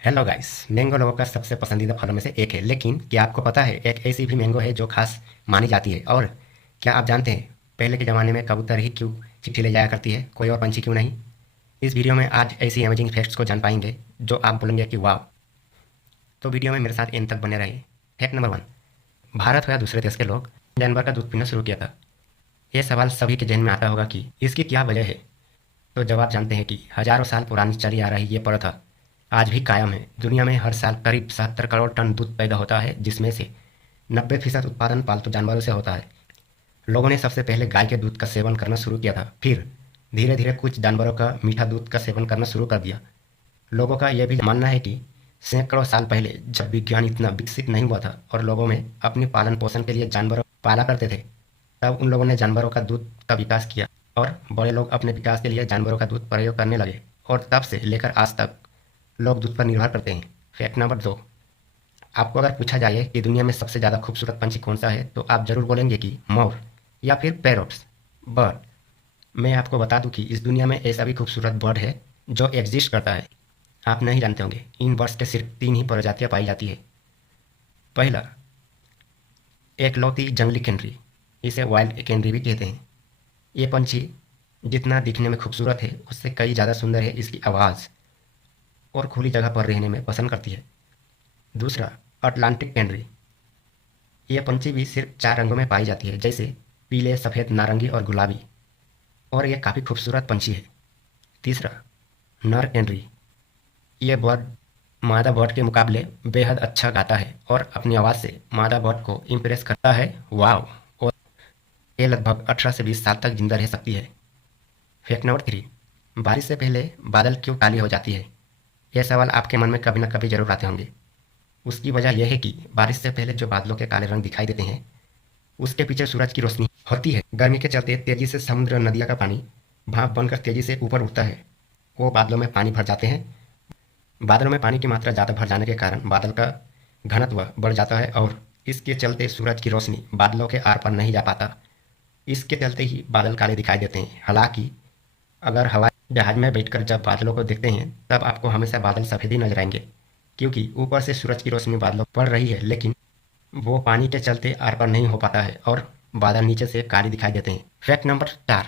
Hello guys. Mango लोगों का सबसे पसंदीदा फलों में से एक है, लेकिन क्या आपको पता है एक ऐसी भी मैंगो है जो खास मानी जाती है? और क्या आप जानते हैं पहले के ज़माने में कबूतर ही क्यों चिट्ठी ले जाया करती है, कोई और पंछी क्यों नहीं? इस वीडियो में आज ऐसी अमेजिंग फैक्ट्स को जान पाएंगे जो आप बोलेंगे कि वाह। तो वीडियो में मेरे साथ एंड तक बने रहिए। Fact number 1। भारत हो या दूसरे देश के लोग जानवर का दूध पीना शुरू किया था। ये सवाल सभी के जहन में आता होगा कि इसकी क्या वजह है। तो जवाब जानते हैं कि हजारों साल पुरानी चली आ रही ये प्रथा आज भी कायम है। दुनिया में हर साल करीब 77 करोड़ टन दूध पैदा होता है, जिसमें से 90% उत्पादन पालतू जानवरों से होता है। लोगों ने सबसे पहले गाय के दूध का सेवन करना शुरू किया था, फिर धीरे धीरे कुछ जानवरों का मीठा दूध का सेवन करना शुरू कर दिया। लोगों का यह भी मानना है कि सैकड़ों साल पहले जब विज्ञान इतना विकसित नहीं हुआ था और लोगों में अपनी पालन पोषण के लिए जानवरों पाला करते थे, तब उन लोगों ने जानवरों का दूध का विकास किया और बड़े लोग अपने विकास के लिए जानवरों का दूध प्रयोग करने लगे, और तब से लेकर आज तक लोग दूध पर निर्भर करते हैं। Fact number 2। आपको अगर पूछा जाए कि दुनिया में सबसे ज़्यादा खूबसूरत पंछी कौन सा है, तो आप ज़रूर बोलेंगे कि मोर या फिर पैरोट्स बर्ड। मैं आपको बता दूं कि इस दुनिया में ऐसा भी खूबसूरत बर्ड है जो एग्जिस्ट करता है। आप नहीं जानते होंगे, इन बर्ड्स के सिर्फ 3 ही प्रजातियां पाई जाती है। पहला, एकलौती जंगली कैनरी, इसे वाइल्ड कैनरी भी कहते हैं। ये पंछी जितना दिखने में खूबसूरत है, उससे कई ज़्यादा सुंदर है इसकी आवाज़, और खुली जगह पर रहने में पसंद करती है। दूसरा, अटलांटिक कैनरी। ये पंछी भी सिर्फ 4 रंगों में पाई जाती है, जैसे पीले, सफ़ेद, नारंगी और गुलाबी, और ये काफ़ी खूबसूरत पंछी है। तीसरा, नर कैनरी। ये बर्ड मादा बर्ड के मुकाबले बेहद अच्छा गाता है और अपनी आवाज़ से मादा बर्ड को इम्प्रेस करता है। वाव। और ये लगभग 18 से 20 साल तक जिंदा रह सकती है। Fact number 3। बारिश से पहले बादल क्यों काली हो जाती है? यह सवाल आपके मन में कभी ना कभी जरूर आते होंगे। उसकी वजह यह है कि बारिश से पहले जो बादलों के काले रंग दिखाई देते हैं, उसके पीछे सूरज की रोशनी होती है। गर्मी के चलते तेजी से समुद्र नदियों का पानी भाप बनकर तेजी से ऊपर उठता है। वो बादलों में पानी भर जाते हैं। बादलों में पानी की मात्रा ज़्यादा भर जाने के कारण बादल का घनत्व बढ़ जाता है और इसके चलते सूरज की रोशनी बादलों के आर पार नहीं जा पाता। इसके चलते ही बादल काले दिखाई देते हैं। हालांकि अगर हवाई जहाज में बैठकर जब बादलों को देखते हैं, तब आपको हमेशा बादल सफ़ेद ही नजर आएंगे, क्योंकि ऊपर से सूरज की रोशनी बादलों पर पड़ रही है, लेकिन वो पानी के चलते आर पार नहीं हो पाता है और बादल नीचे से काले दिखाई देते हैं। Fact number 4।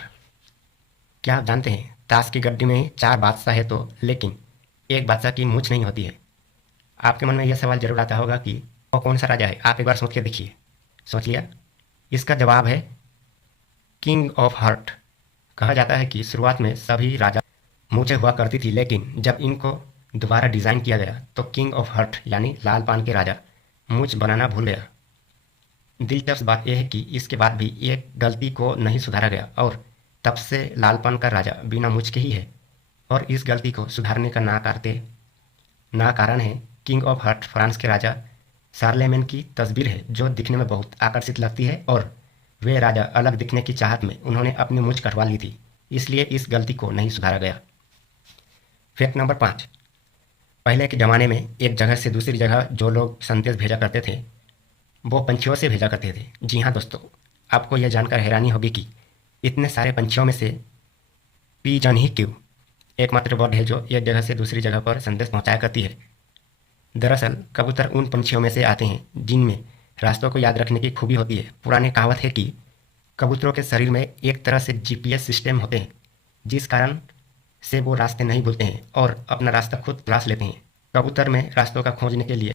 क्या आप जानते हैं ताश की गड्डी में 4 बादशाह है, तो लेकिन एक बादशाह की मूछ नहीं होती है? आपके मन में यह सवाल जरूर आता होगा कि वो कौन सा राजा है। आप एक बार सोच के देखिए। सोच लिया? इसका जवाब है किंग ऑफ हर्ट। कहा जाता है कि शुरुआत में सभी राजा मूछें हुआ करती थी, लेकिन जब इनको दोबारा डिज़ाइन किया गया तो किंग ऑफ हर्ट यानी लाल पान के राजा मूछ बनाना भूल गया। दिलचस्प बात यह है कि इसके बाद भी एक गलती को नहीं सुधारा गया और तब से लालपन का राजा बिना मूछ के ही है। और इस गलती को सुधारने का ना कारण है किंग ऑफ हर्ट फ्रांस के राजा शार्लेमेन की तस्वीर है, जो दिखने में बहुत आकर्षित लगती है, और वे राजा अलग दिखने की चाहत में उन्होंने अपनी मूछ कटवा ली थी, इसलिए इस गलती को नहीं सुधारा गया। Fact number 5। पहले के ज़माने में एक जगह से दूसरी जगह जो लोग संदेश भेजा करते थे, वो पंछियों से भेजा करते थे। जी हाँ दोस्तों, आपको यह जानकर हैरानी होगी कि इतने सारे पंछियों में से पीजन ही क्यों एकमात्र बर्ड है जो एक जगह से दूसरी जगह पर संदेश पहुंचाया करती है। दरअसल कबूतर उन पंछियों में से आते हैं जिनमें रास्तों को याद रखने की खूबी होती है। पुरानी कहावत है कि कबूतरों के शरीर में एक तरह से जीपीएस सिस्टम होते हैं, जिस कारण से वो रास्ते नहीं भूलते हैं और अपना रास्ता खुद तलाश लेते हैं। कबूतर में रास्तों का खोजने के लिए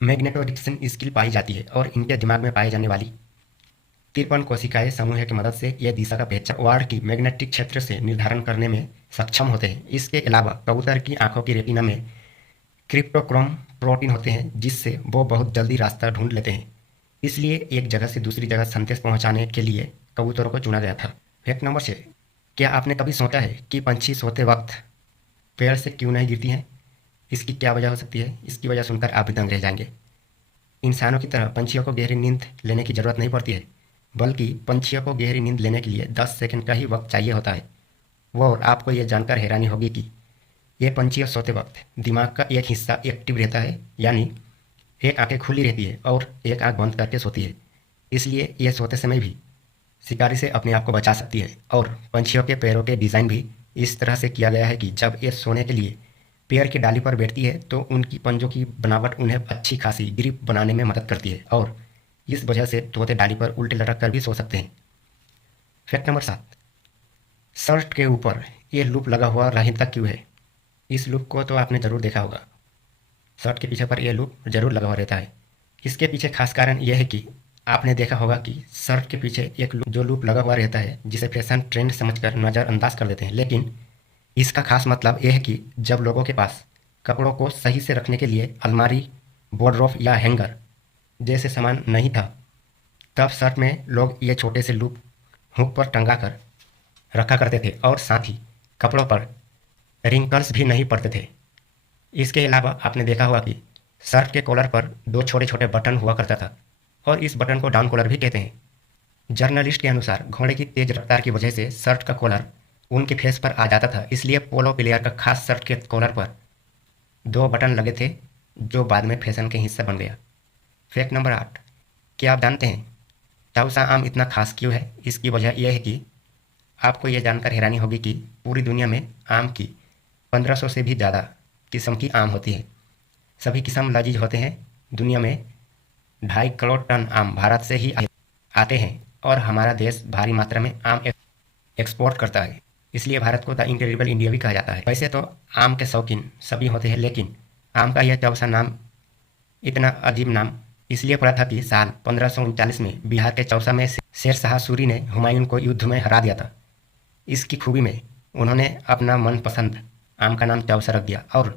मैग्नेटोडिक्शन स्किल पाई जाती है, और इनके दिमाग में पाई जाने वाली 53 कोशिकाएं समूह की मदद से यह दिशा का पहचान वार्ड की मैग्नेटिक क्षेत्र से निर्धारण करने में सक्षम होते हैं। इसके अलावा कबूतर की आंखों की रेटिना में क्रिप्टोक्रोम प्रोटीन होते हैं, जिससे वो बहुत जल्दी रास्ता ढूंढ लेते हैं। इसलिए एक जगह से दूसरी जगह संदेश पहुंचाने के लिए कबूतरों को चुना गया था। Fact number 6। क्या आपने कभी सोचा है कि पंछी सोते वक्त पेड़ से क्यों नहीं गिरती हैं? इसकी क्या वजह हो सकती है? इसकी वजह सुनकर आप भी दंग रह जाएंगे। इंसानों की तरह पंछियों को गहरी नींद लेने की ज़रूरत नहीं पड़ती है, बल्कि पंछियों को गहरी नींद लेने के लिए 10 सेकंड का ही वक्त चाहिए होता है। वो और आपको ये जानकर हैरानी होगी कि ये पंछियों सोते वक्त दिमाग का एक हिस्सा एक्टिव रहता है, यानी एक आंखें खुली रहती है और एक आंख बंद करके सोती है। इसलिए ये सोते समय भी शिकारी से अपने आप को बचा सकती है। और पंछियों के पैरों के डिज़ाइन भी इस तरह से किया गया है कि जब ये सोने के लिए पेड़ की डाली पर बैठती है तो उनकी पंजों की बनावट उन्हें अच्छी खासी ग्रिप बनाने में मदद करती है और इस वजह से तोते डाली पर उल्टे लटक कर भी सो सकते हैं। फैक्ट नंबर 7, शर्ट के ऊपर ये लूप लगा हुआ रहता क्यों है? इस लूप को तो आपने ज़रूर देखा होगा। शर्ट के पीछे पर यह लूप ज़रूर लगा हुआ रहता है। इसके पीछे खास कारण यह है कि आपने देखा होगा कि शर्ट के पीछे एक लूप लगा हुआ रहता है जिसे फैशन ट्रेंड समझकर नज़रअंदाज कर देते हैं, लेकिन इसका खास मतलब यह है कि जब लोगों के पास कपड़ों को सही से रखने के लिए अलमारी, वार्डरोब या हैंगर जैसे सामान नहीं था, तब शर्ट में लोग ये छोटे से लूप हुक पर टंगा कर रखा करते थे और साथ ही कपड़ों पर रिंकल्स भी नहीं पड़ते थे। इसके अलावा आपने देखा होगा कि शर्ट के कॉलर पर 2 छोटे छोटे बटन हुआ करता था और इस बटन को डाउन कॉलर भी कहते हैं। जर्नलिस्ट के अनुसार घोड़े की तेज रफ्तार की वजह से शर्ट का कॉलर उनके फेस पर आ जाता था, इसलिए पोलो प्लेयर का खास शर्ट के कॉलर पर 2 बटन लगे थे जो बाद में फैशन के हिस्सा बन गया। फैक्ट नंबर 8, क्या आप जानते हैं टौसा आम इतना खास क्यों है? इसकी वजह यह है कि आपको यह जानकर हैरानी होगी कि पूरी दुनिया में आम की 1500 से भी ज़्यादा किस्म की आम होती है। सभी किस्म लजीज होते हैं। दुनिया में 2.5 करोड़ टन आम भारत से ही आते हैं और हमारा देश भारी मात्रा में आम एक्सपोर्ट करता है, इसलिए भारत को द इनक्रेडिबल इंडिया भी कहा जाता है। वैसे तो आम के शौकीन सभी होते हैं, लेकिन आम का यह टौसा नाम इतना अजीब नाम इसलिए पड़ा था कि साल 1539 में बिहार के चौसा में शेर शाह सूरी ने हुमायूं को युद्ध में हरा दिया था। इसकी खूबी में उन्होंने अपना मनपसंद आम का नाम टौसा रख दिया और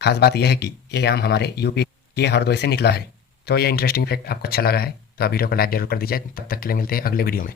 ख़ास बात यह है कि ये आम हमारे यूपी के हरदोई से निकला है। तो ये इंटरेस्टिंग फैक्ट आपको अच्छा लगा है तो आप वीडियो को लाइक जरूर कर दीजिए। तब तक के लिए मिलते हैं अगले वीडियो में।